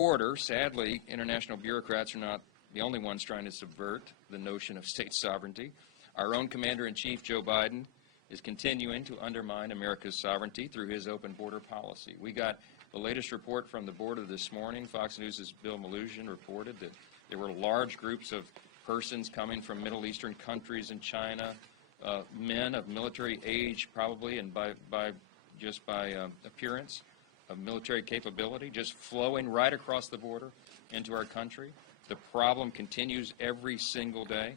border, sadly, international bureaucrats are not the only ones trying to subvert the notion of state sovereignty. Our own Commander-in-Chief, Joe Biden, is continuing to undermine America's sovereignty through his open border policy. We got the latest report from the border this morning. Fox News' Bill Maloogian reported that there were large groups of persons coming from Middle Eastern countries and China, men of military age probably, and by appearance of military capability, just flowing right across the border into our country. The problem continues every single day.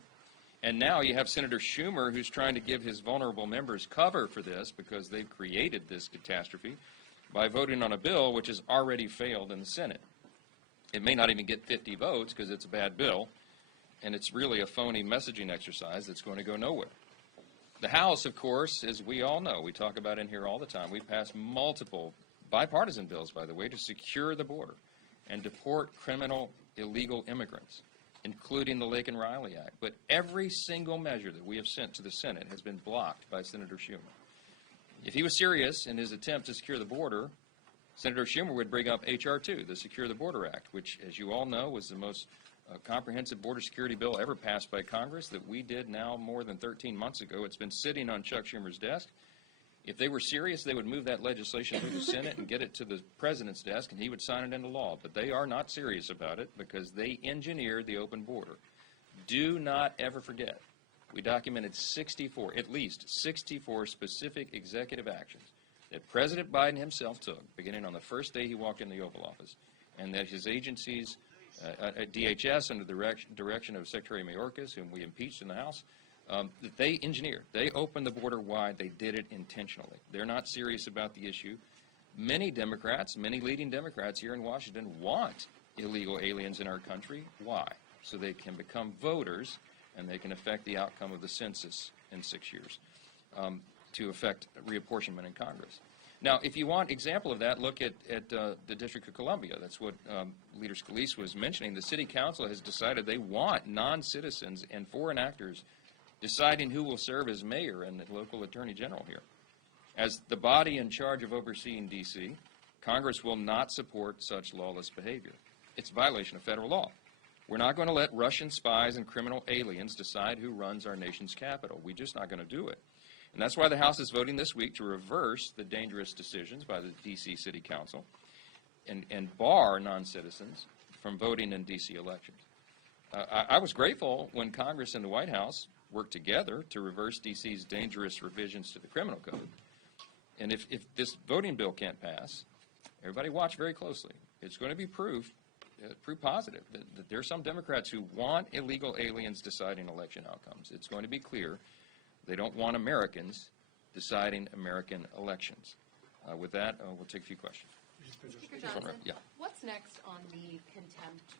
And now you have Senator Schumer, who's trying to give his vulnerable members cover for this because they've created this catastrophe by voting on a bill which has already failed in the Senate. It may not even get 50 votes because it's a bad bill, and it's really a phony messaging exercise that's going to go nowhere. The House, of course, as we all know, we talk about in here all the time, we passed multiple bipartisan bills, by the way, to secure the border and deport criminal illegal immigrants, including the Lake and Riley Act. But every single measure that we have sent to the Senate has been blocked by Senator Schumer. If he was serious in his attempt to secure the border, Senator Schumer would bring up H.R. 2, the Secure the Border Act, which, as you all know, was the most comprehensive border security bill ever passed by Congress that we did now more than 13 months ago. It's been sitting on Chuck Schumer's desk. If they were serious, they would move that legislation through the Senate and get it to the President's desk, and he would sign it into law. But they are not serious about it because they engineered the open border. Do not ever forget, we documented at least 64 specific executive actions that President Biden himself took, beginning on the first day he walked in the Oval Office, and that his agencies, at DHS under the direction of Secretary Mayorkas, whom we impeached in the House, that they engineered. They opened the border wide. They did it intentionally. They're not serious about the issue. Many Democrats, many leading Democrats here in Washington want illegal aliens in our country. Why? So they can become voters and they can affect the outcome of the census in 6 years to affect reapportionment in Congress. Now, if you want example of that, look at the District of Columbia. That's what Leader Scalise was mentioning. The City Council has decided they want non-citizens and foreign actors deciding who will serve as mayor and the local attorney general here. As the body in charge of overseeing D.C., Congress will not support such lawless behavior. It's a violation of federal law. We're not going to let Russian spies and criminal aliens decide who runs our nation's capital. We're just not going to do it. And that's why the House is voting this week to reverse the dangerous decisions by the D.C. City Council and bar non-citizens from voting in D.C. elections. I was grateful when Congress and the White House worked together to reverse D.C.'s dangerous revisions to the criminal code. And if this voting bill can't pass, everybody watch very closely. It's going to be proof positive that there are some Democrats who want illegal aliens deciding election outcomes. It's going to be clear they don't want Americans deciding American elections. With that, we'll take a few questions. Speaker Johnson, Yeah. what's next on the contempt